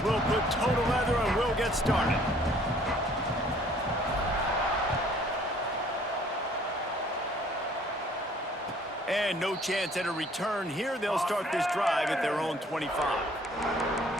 defense will put total leather and we'll get started. And no chance at a return here. They'll start this drive at their own 25.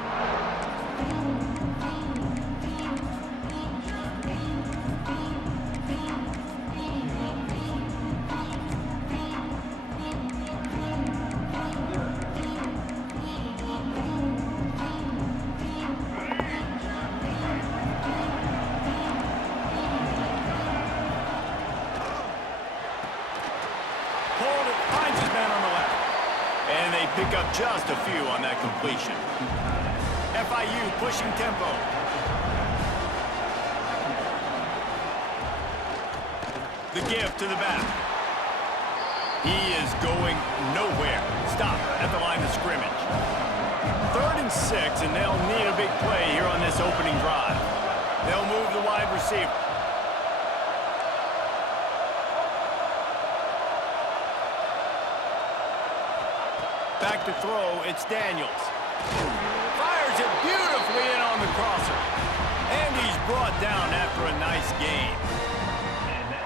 Pick up just a few on that completion. FIU pushing tempo. The give to the back. He is going nowhere. Stop at the line of scrimmage. 3rd and 6, and they'll need a big play here on this opening drive. They'll move the wide receiver. Back to throw, it's Daniels. Fires it beautifully in on the crosser. And he's brought down after a nice gain.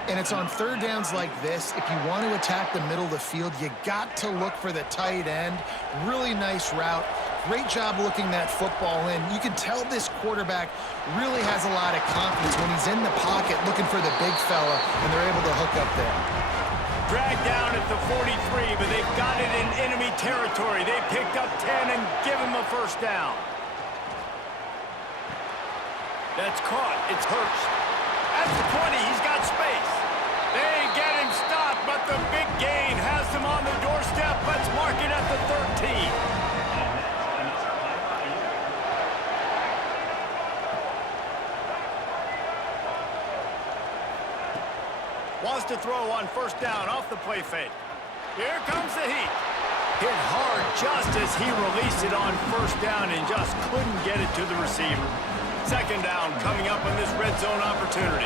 And it's on 3rd downs like this. If you want to attack the middle of the field, you got to look for the tight end. Really nice route. Great job looking that football in. You can tell this quarterback really has a lot of confidence when he's in the pocket looking for the big fella, and they're able to hook up there. Dragged down at the 43, but they've got it in enemy territory. They picked up 10 and give him a 1st down. That's caught. It's Hurst. At the 20, he's got space. They get him stopped, but the big gain has them on the doorstep. Let's mark it at the 13. Wants to throw on 1st down off the play fake. Here comes the heat. Hit hard just as he released it on 1st down and just couldn't get it to the receiver. 2nd down coming up on this red zone opportunity.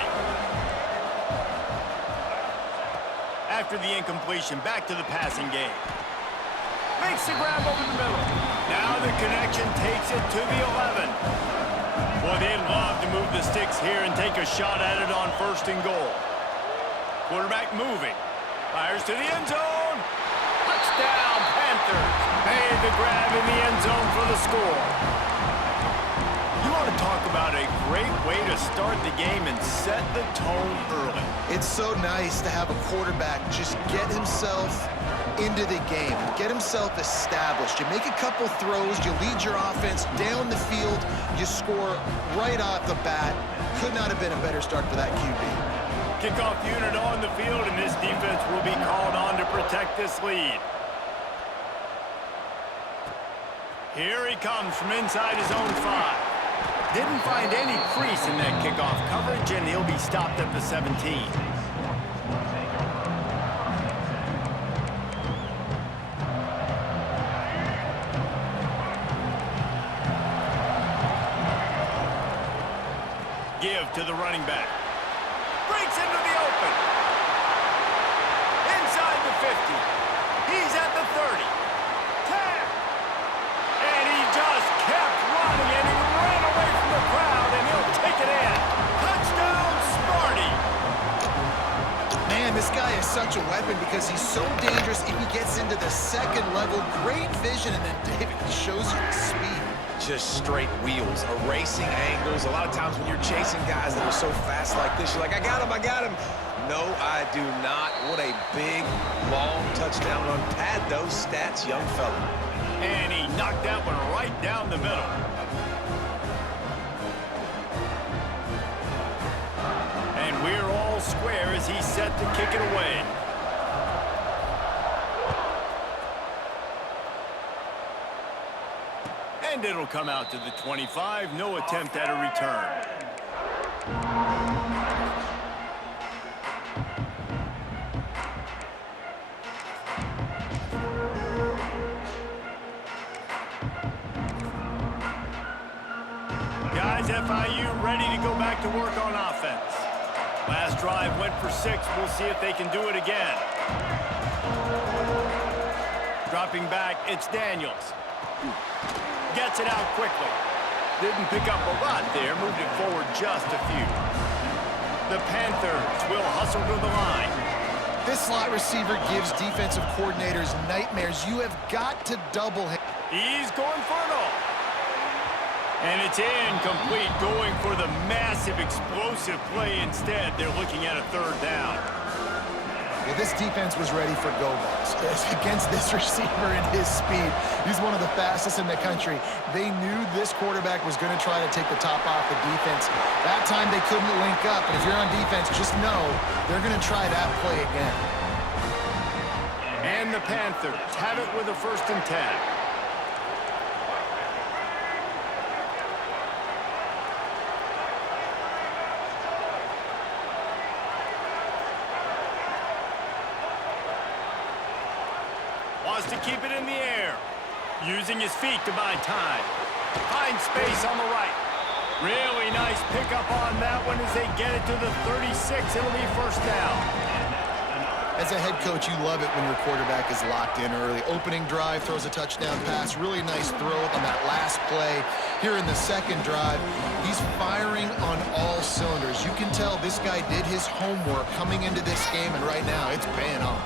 After the incompletion, back to the passing game. Makes the grab over the middle. Now the connection takes it to the 11. Boy, they'd love to move the sticks here and take a shot at it on 1st and goal. Quarterback moving. Fires to the end zone. Touchdown, Panthers. Made the grab in the end zone for the score. You want to talk about a great way to start the game and set the tone early. It's so nice to have a quarterback just get himself into the game, get himself established. You make a couple throws, you lead your offense down the field, you score right off the bat. Could not have been a better start for that QB. Kickoff unit on the field, and this defense will be called on to protect this lead. Here he comes from inside his own 5. Didn't find any crease in that kickoff coverage, and he'll be stopped at the 17. Give to the running back. Breaks into the open. Inside the 50. He's at the 30. 10. And he just kept running, and he ran away from the crowd, and he'll take it in. Touchdown, Sparty. Man, this guy is such a weapon because he's so dangerous if he gets into the 2nd level. Great vision, and then David shows you the speed. Just straight wheels, erasing angles. A lot of times when you're chasing guys that are so fast like this, you're like, I got him, I got him. No, I do not. What a big, long touchdown run. Pad those stats, young fella. And he knocked that one right down the middle. And we're all square as he's set to kick it away. And it'll come out to the 25. No attempt at a return. Guys, FIU ready to go back to work on offense. Last drive went for 6. We'll see if they can do it again. Dropping back, it's Daniels. Gets it out quickly. Didn't pick up a lot there, moved it forward just a few. The Panthers will hustle to the line. This slot receiver gives defensive coordinators nightmares. You have got to double him. He's going for it all. And it's incomplete, going for the massive explosive play instead. They're looking at a third down. Well, this defense was ready for go-balls against this receiver and his speed. He's one of the fastest in the country. They knew this quarterback was going to try to take the top off the defense. That time they couldn't link up, and if you're on defense, just know they're going to try that play again. And the Panthers have it with a 1st and 10. To keep it in the air. Using his feet to buy time. Finds space on the right. Really nice pickup on that one as they get it to the 36. It'll be 1st down. As a head coach, you love it when your quarterback is locked in early. Opening drive, throws a touchdown pass. Really nice throw on that last play. Here in the 2nd drive, he's firing on all cylinders. You can tell this guy did his homework coming into this game, and right now it's paying off.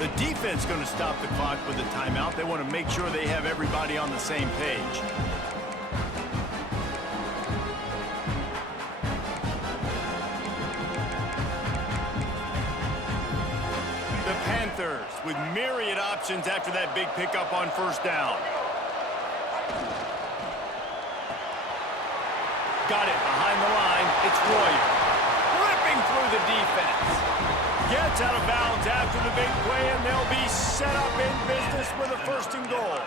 The defense going to stop the clock with a timeout. They want to make sure they have everybody on the same page. The Panthers with myriad options after that big pickup on 1st down. Got it behind the line. It's Royer. Ripping through the defense. Gets out of bounds after the big play, and they'll be set up in business with a 1st and goal.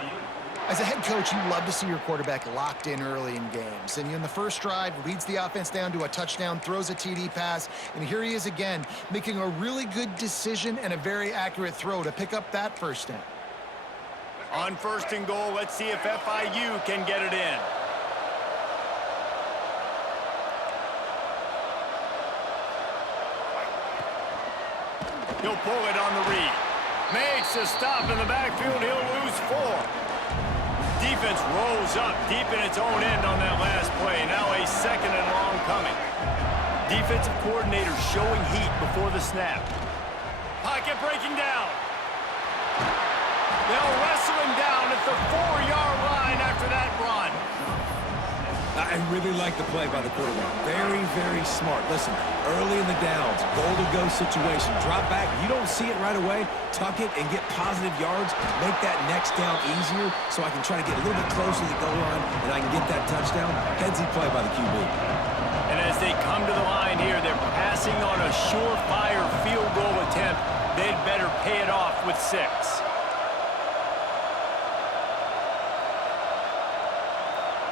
As a head coach, you love to see your quarterback locked in early in games. And in the 1st drive, leads the offense down to a touchdown, throws a TD pass, and here he is again, making a really good decision and a very accurate throw to pick up that 1st down. On 1st and goal, let's see if FIU can get it in. He'll pull it on the read. Makes a stop in the backfield. He'll lose 4. Defense rolls up deep in its own end on that last play. Now a 2nd and long coming. Defensive coordinator showing heat before the snap. Pocket breaking down. They'll wrestle him down at the 4-yard line after that run. I really like the play by the quarterback. Very, very smart. Listen, early in the downs, goal-to-go situation. Drop back. You don't see it right away. Tuck it and get positive yards. Make that next down easier so I can try to get a little bit closer to the goal line and I can get that touchdown. Headsy play by the QB. And as they come to the line here, they're passing on a surefire field goal attempt. They'd better pay it off with 6.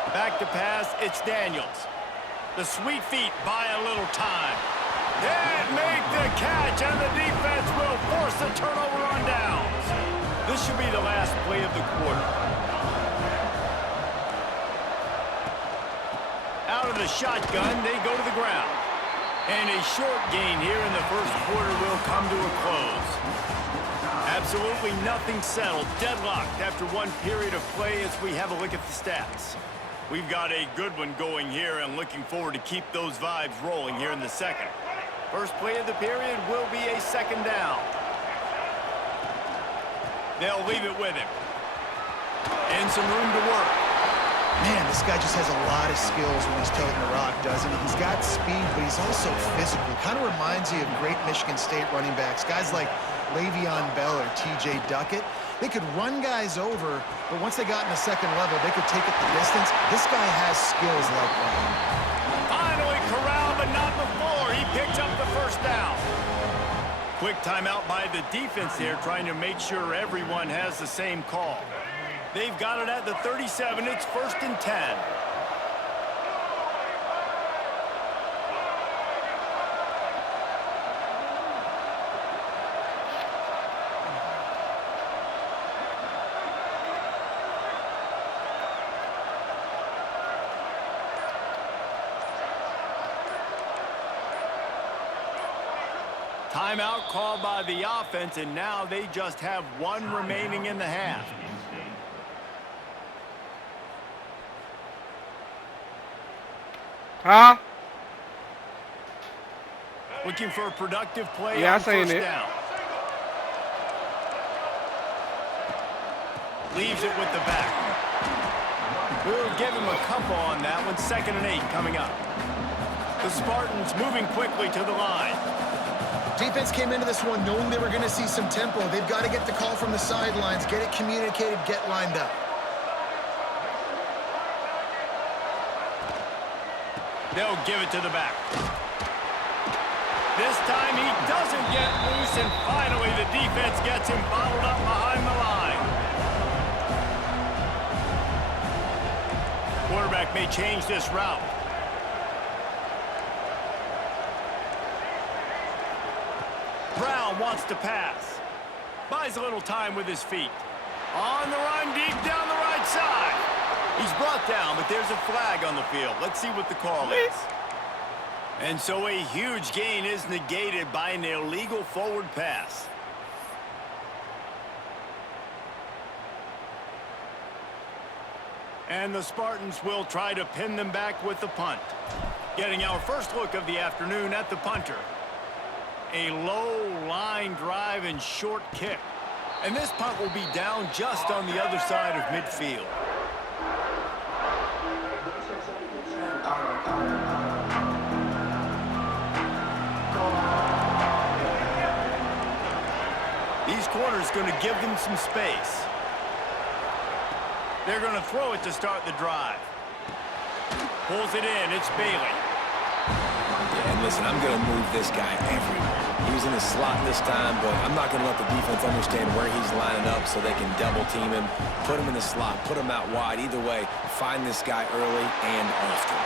Back to pass, it's Daniels. The sweet feet buy a little time. Can't make the catch, and the defense will force the turnover on downs. This should be the last play of the quarter. Out of the shotgun, they go to the ground. And a short gain here in the 1st quarter will come to a close. Absolutely nothing settled, deadlocked after one period of play as we have a look at the stats. We've got a good one going here and looking forward to keep those vibes rolling here in the 2nd. First play of the period will be a 2nd down. They'll leave it with him. And some room to work. Man, this guy just has a lot of skills when he's toting the rock, doesn't he? He's got speed, but he's also physical. Kind of reminds you of great Michigan State running backs. Guys like Le'Veon Bell or T.J. Duckett. They could run guys over, but once they got in the 2nd level, they could take it the distance. This guy has skills like that. Finally corralled, but not before. He picks up the 1st down. Quick timeout by the defense here, trying to make sure everyone has the same call. They've got it at the 37. It's 1st and 10. Timeout called by the offense, and now they just have 1 remaining in the half. Huh? Looking for a productive play Yeah, I on seen first it. down. Leaves it with the back. We'll give him a couple on that one. 2nd and 8 coming up. The Spartans moving quickly to the line. Defense came into this one knowing they were going to see some tempo. They've got to get the call from the sidelines, get it communicated, get lined up. They'll give it to the back. This time he doesn't get loose, and finally the defense gets him bottled up behind the line. Quarterback may change this route. Brown wants to pass. Buys a little time with his feet. On the run, deep down the right side. He's brought down, but there's a flag on the field. Let's see what the call is. And so a huge gain is negated by an illegal forward pass. And the Spartans will try to pin them back with the punt. Getting our first look of the afternoon at the punter. A low line drive and short kick. And this punt will be down just on the other side of midfield. These corners going to give them some space. They're going to throw it to start the drive. Pulls it in. It's Bailey. Yeah, and listen, I'm going to move this guy everywhere. He was in the slot this time, but I'm not going to let the defense understand where he's lining up so they can double team him, put him in the slot, put him out wide. Either way, find this guy early and often.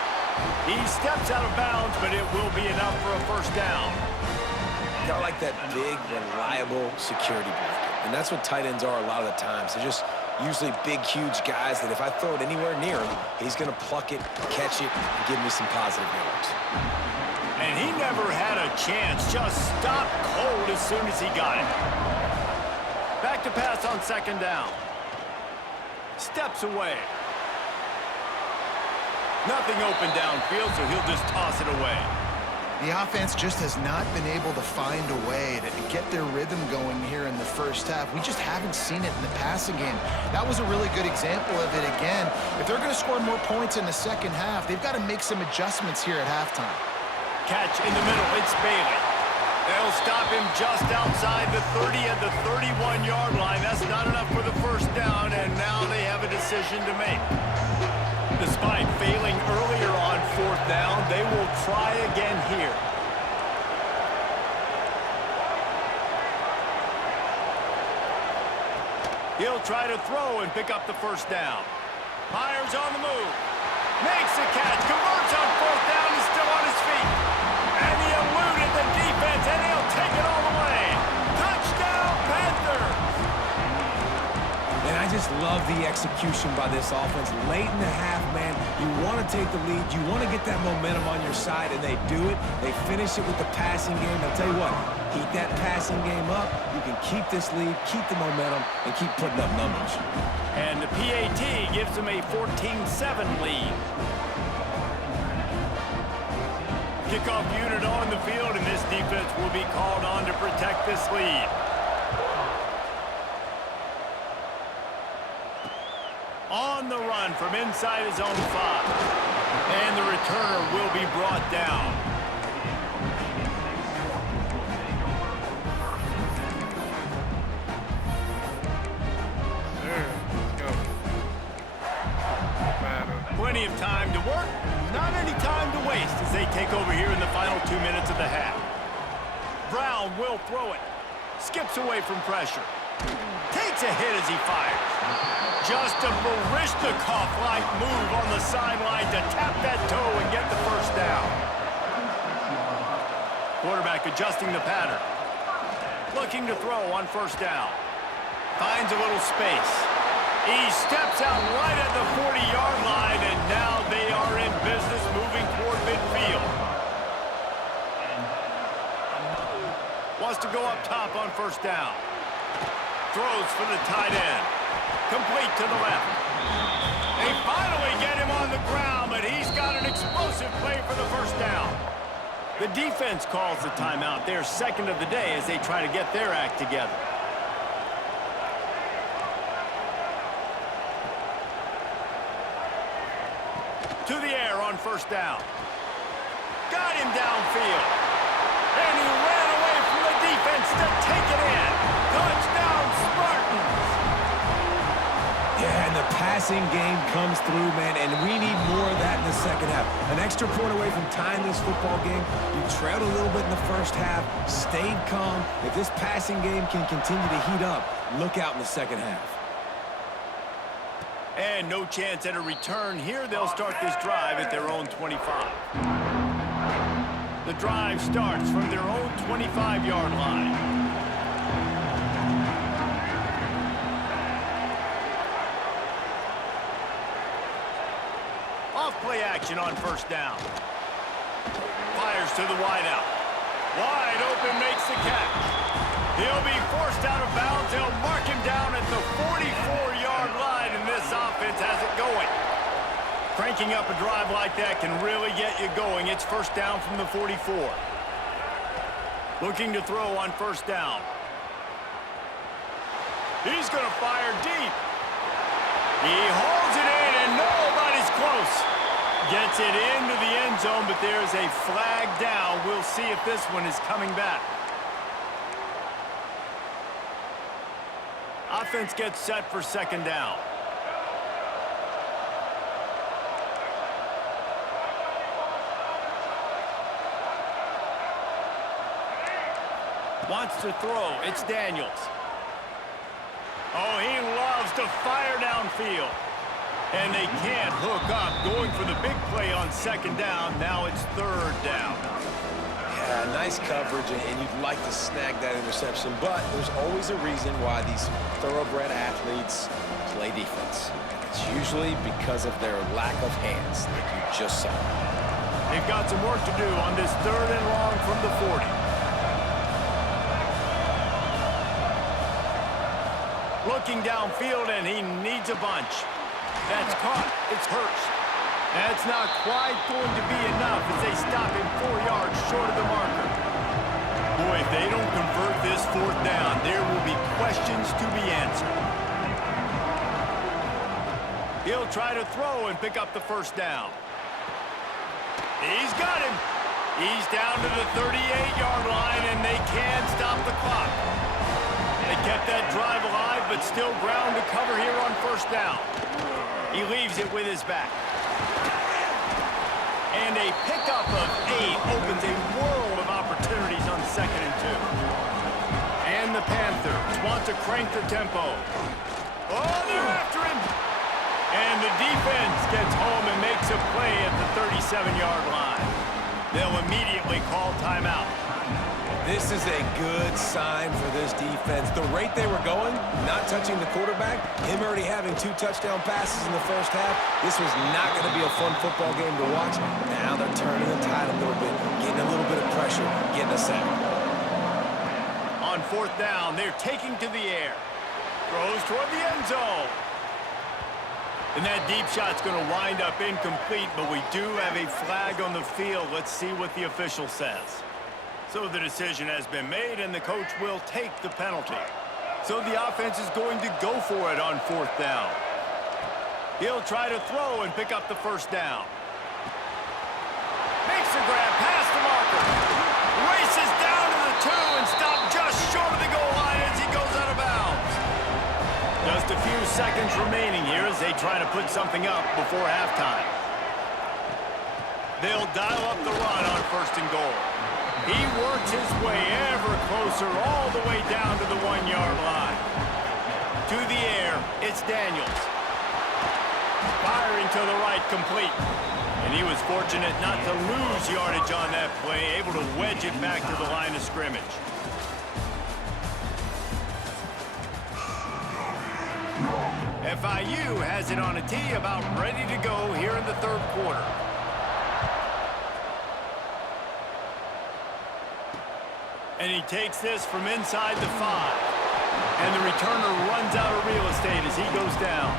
He steps out of bounds, but it will be enough for a first down. Got like that big, reliable security blanket. And that's what tight ends are a lot of the times. They're just usually big, huge guys that if I throw it anywhere near him, he's going to pluck it, catch it, and give me some positive yards. And he never had a chance. Just stopped cold as soon as he got it. Back to pass on 2nd down. Steps away. Nothing open downfield, so he'll just toss it away. The offense just has not been able to find a way to get their rhythm going here in the first half. We just haven't seen it in the passing game. That was a really good example of it again. If they're going to score more points in the second half, they've got to make some adjustments here at halftime. Catch in the middle. It's Bailey. They'll stop him just outside the 30 and the 31-yard line. That's not enough for the first down, and now they have a decision to make. Despite failing earlier on 4th down, they will try again here. He'll try to throw and pick up the first down. Myers on the move. Makes a catch. Converts on 4th down. He's still on his feet. And he eluded the defense, and he'll take it all the way. Touchdown, Panthers! And I just love the execution by this offense. Late in the half, man, you want to take the lead. You want to get that momentum on your side, and they do it. They finish it with the passing game. I'll tell you what, keep that passing game up. You can keep this lead, keep the momentum, and keep putting up numbers. And the PAT gives them a 14-7 lead. Kickoff unit on the field, and this defense will be called on to protect this lead. On the run from inside his own 5. And the returner will be brought down. Plenty of time to work, not any time to waste as they take over here in the final 2 minutes of the half. Brown will throw it. Skips away from pressure. Takes a hit as he fires. Just a Baryshnikov-like move on the sideline to tap that toe and get the first down. Quarterback adjusting the pattern. Looking to throw on 1st down. Finds a little space. He steps out right at the 40-yard line, and now they are in business moving toward midfield. Wants to go up top on 1st down. Throws for the tight end. Complete to the left. They finally get him on the ground, but he's got an explosive play for the first down. The defense calls the timeout. Their second of the day as they try to get their act together. To the air on first down. Got him downfield. And he ran away from the defense to take it in. Touchdown, Spartans. Yeah, and the passing game comes through, man, and we need more of that in the second half. An extra point away from tying this football game. You trailed a little bit in the first half, stayed calm. If this passing game can continue to heat up, look out in the second half. And no chance at a return here. They'll start this drive at their own 25. The drive starts from their own 25-yard line. Off-play action on first down. Fires to the wideout. Wide open, makes the catch. He'll be forced out of bounds. They'll mark him down at the 44-yard line, and this offense has it going. Cranking up a drive like that can really get you going. It's first down from the 44. Looking to throw on first down. He's going to fire deep. He holds it in, and nobody's close. Gets it into the end zone, but there's a flag down. We'll see if this one is coming back. Offense gets set for second down. Wants to throw. It's Daniels. Oh, he loves to fire downfield. And they can't hook up. Going for the big play on second down. Now it's third down. Yeah, nice coverage, and you'd like to snag that interception, but there's always a reason why these thoroughbred athletes play defense. It's usually because of their lack of hands, like you just saw. They've got some work to do on this third and long from the 40. Looking downfield, and he needs a bunch. That's caught. It's Hurst. That's not quite going to be enough as they stop him 4 yards short of the marker. Boy, if they don't convert this fourth down, there will be questions to be answered. He'll try to throw and pick up the first down. He's got him. He's down to the 38-yard line, and they can't stop the clock. They kept that drive alive, but still ground to cover here on first down. He leaves it with his back. And a pickup of 8 opens a world of opportunities on second and 2. And the Panthers want to crank the tempo. Oh, they're after him. And the defense gets home and makes a play at the 37-yard line. They'll immediately call timeout. This is a good sign for this defense. The rate they were going, not touching the quarterback, him already having 2 touchdown passes in the first half, this was not going to be a fun football game to watch. Now they're turning the tide a little bit, getting a little bit of pressure, getting a sack. On fourth down, they're taking to the air. Throws toward the end zone. And that deep shot's going to wind up incomplete, but we do have a flag on the field. Let's see what the official says. So the decision has been made, and the coach will take the penalty. So the offense is going to go for it on fourth down. He'll try to throw and pick up the first down. Makes the grab past the marker. Races down to the 2 and stopped just short of the goal line as he goes out of bounds. Just a few seconds remaining here as they try to put something up before halftime. They'll dial up the run on first and goal. He works his way ever closer all the way down to the 1-yard line. To the air, it's Daniels. Firing to the right, complete. And he was fortunate not to lose yardage on that play, able to wedge it back to the line of scrimmage. FIU has it on a tee, about ready to go here in the third quarter. And he takes this from inside the 5. And the returner runs out of real estate as he goes down.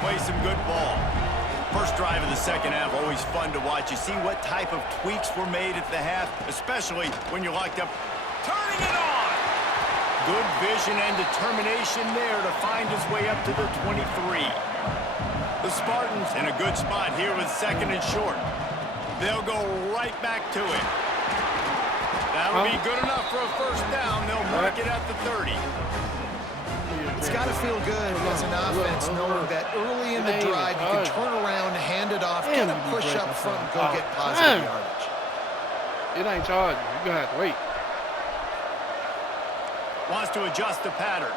play some good ball. First drive of the second half, always fun to watch. You see what type of tweaks were made at the half, especially when you're locked up. Turning it on! Good vision and determination there to find his way up to the 23. The Spartans in a good spot here with second and short. They'll go right back to it. That'll be good enough for a first down. They'll mark it at the 30. It's got to feel good as an offense knowing that early in the drive you can turn around, hand it off, get a push up front, and go get positive yardage. It ain't charging. You're going to have to wait. Wants to adjust the pattern.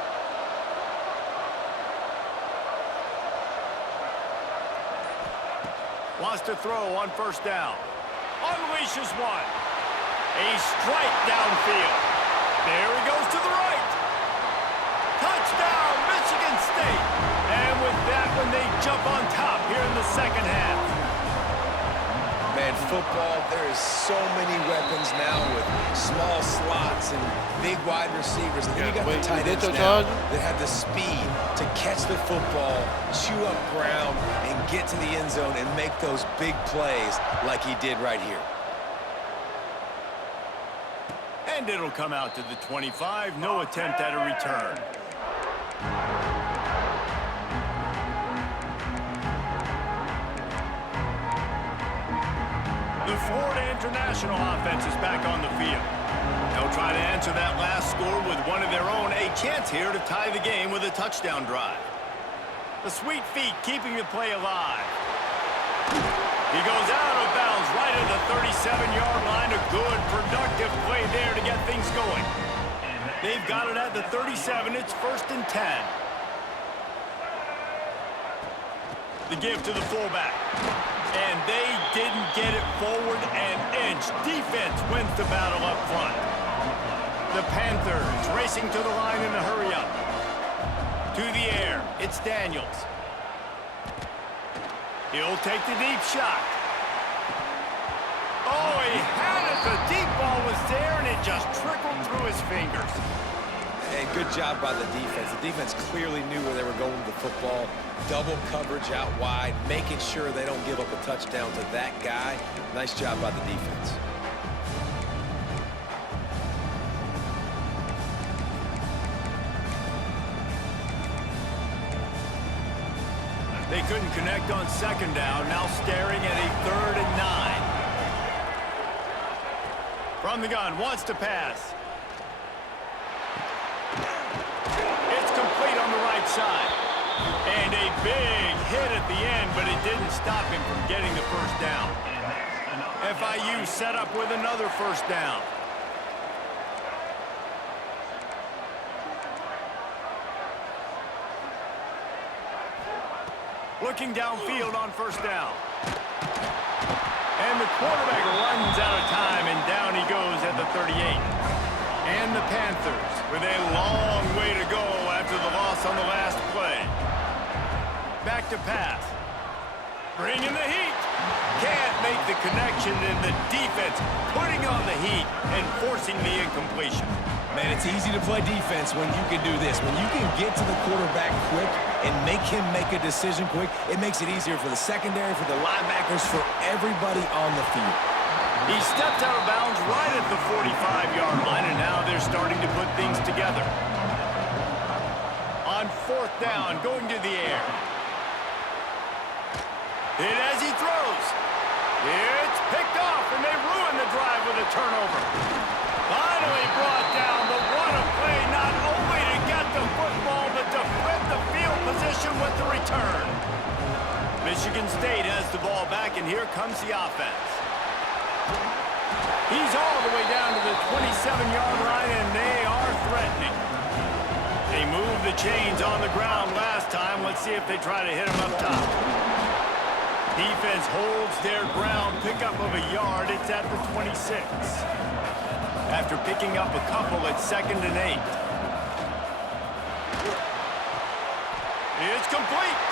Wants to throw on first down. Unleashes one. A strike downfield. There he goes to the right. Touchdown, Michigan State. And with that one, they jump on top here in the second half. Man, football, there is so many weapons now with small slots and big wide receivers. And then you got the tight ends now that have the speed to catch the football, chew up ground, and get to the end zone and make those big plays like he did right here. And it'll come out to the 25. No attempt at a return. The Florida International offense is back on the field. They'll try to answer that last score with one of their own. A chance here to tie the game with a touchdown drive. The sweet feet keeping the play alive. He goes out of bounds right at the 37-yard line. A good, productive play there to get things going. They've got it at the 37. It's 1st and 10. The give to the fullback. And they didn't get it forward an inch. Defense wins the battle up front. The Panthers racing to the line in a hurry-up. To the air. It's Daniels. He'll take the deep shot. Oh, he had it. The deep ball was there, and it just trickled through his fingers. Hey, good job by the defense. The defense clearly knew where they were going with the football. Double coverage out wide, making sure they don't give up a touchdown to that guy. Nice job by the defense. They couldn't connect on second down, now staring at a 3rd and 9. From the gun, wants to pass. It's complete on the right side. And a big hit at the end, but it didn't stop him from getting the first down. FIU set up with another first down. Looking downfield on first down. And the quarterback runs out of time, and down he goes at the 38. And the Panthers with a long way to go after the loss on the last play. Back to pass. Bringing the heat. Can't make the connection, and the defense putting on the heat and forcing the incompletion. Man, it's easy to play defense when you can do this. When you can get to the quarterback quick and make him make a decision quick, it makes it easier for the secondary, for the linebackers, for everybody on the field. He stepped out of bounds right at the 45-yard line, and now they're starting to put things together. On 4th down, going to the air. Hit as he throws. It's picked off, and they ruin the drive with a turnover. Finally brought down, but what a play, not only to get the football, but to flip the field position with the return. Michigan State has the ball back, and here comes the offense. He's all the way down to the 27-yard line, and they are threatening. They moved the chains on the ground last time. Let's see if they try to hit him up top. Defense holds their ground, pickup of a yard. It's at the 26. After picking up a couple at 2nd and 8. It's complete.